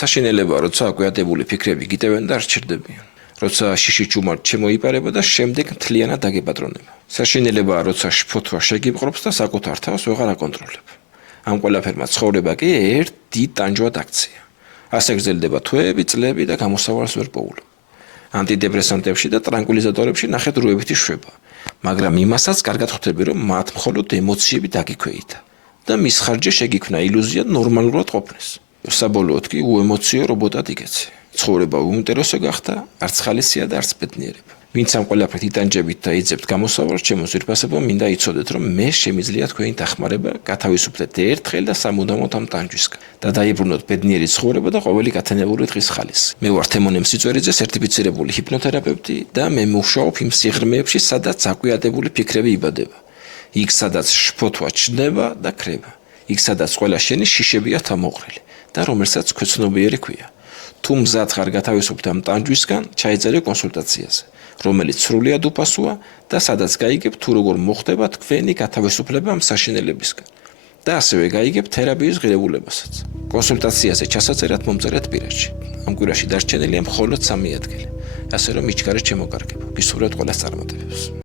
საშინელებაა, როცა აკვიატებული ფიქრები გიტევენ და არ სჭირდებიან. როცა შიში ჭუმართ შემოიპარება და შემდეგ მთლიანად დაგეპატრონება. საშინელებაა, როცა შფოთვა შეგიპყრობს და საკუთარ თავს ვეღარ აკონტროლებ. ამ ყველაფერმა ცხოვრება კი ერთ დიდ ტანჯვად აქცია. ასე გრძელდება თვეები, წლები და გამოსავალს ვერ პოულობ. ანტიდეპრესანტებში და ტრანკვილიზატორებში ნახეთ რუებითი შვება, მაგრამ იმასაც კარგად ხვდები, რომ მათ მხოლოდ ემოციები დაგიქვეითა და მის ხარჯზე შეგიქმნა ილუზია ნორმალურად ყოფნის. საბოლოოდ კი უემოციო რობოტად იგეცე. ცხოვრება უინტერესო გახდა, არც ხალისია და არც ბედნიერება. ვინც ამ ყველაფრით იტანჯებით და იძებთ გამოსავალს, ჩემო ძვირფასებო, მინდა იცოდეთ, რომ მე შემიძლია თქვენი დახმარება, გათავისუფლეთ ერთხელ და სამუდამოდ ამ ტანჯვისგან და დაიბრუნოთ ბედნიერი ცხოვრება და ყოველი გათენებული დღის ხალისი. მე ვარ თემონე მსიწვერიძე, სერტიფიცირებული ჰიპნოთერაპევტი და მე მუშაობ იმ სიღრმეებში, სადაც აკვიატებული ფიქრები იბადება. იქ სადაც შფოთვა ჩნდება და ქრება. იქ სადაც ყველა შენი შიშებია თამოყრილი და რომელსაც ქვეცნობიერი ქვია. თუ მზად ხარ გათავისუფლდე ამ ტანჯვისგან, ჩაიწერე კონსულტაციაზე, რომელიც სრულიად უფასოა და სადაც გაიგებ თუ როგორ მოხდება თქვენი გათავისუფლება ამ საშინელებისგან და ასევე გაიგებ თერაპიის ღირებულებასაც. კონსულტაციაზე ჩასაწერად მომწერეთ პირადში. ამ კვირაში დარჩენილია მხოლოდ 3 ადგილი, ასე რომ იჩქარეთ შემოგარგება. გისურვებთ ყველას წარმატებებს.